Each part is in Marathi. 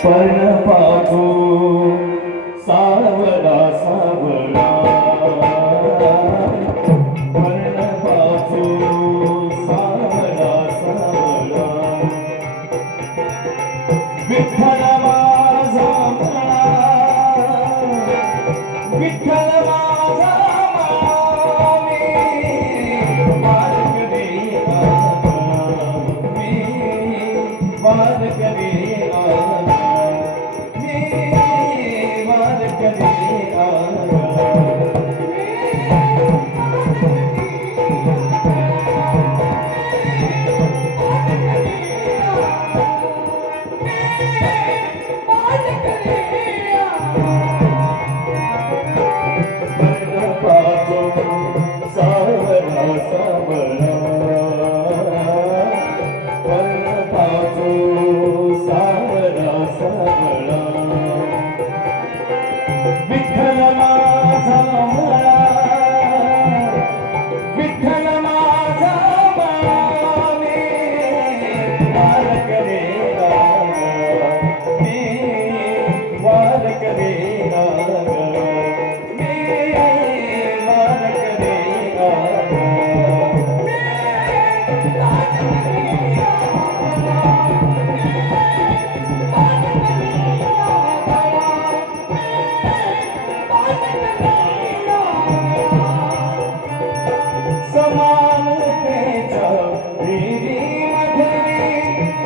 परपाचो सावला सावला परपाचो सावला सावला विठ्ठल माझा वार करे आया मेरे वार करे ವಿಠಲನ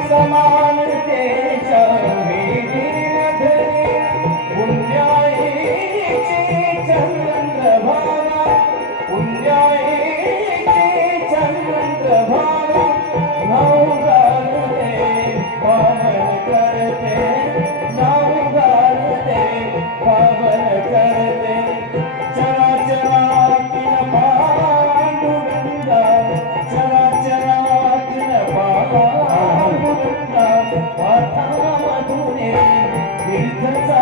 समान Breathe.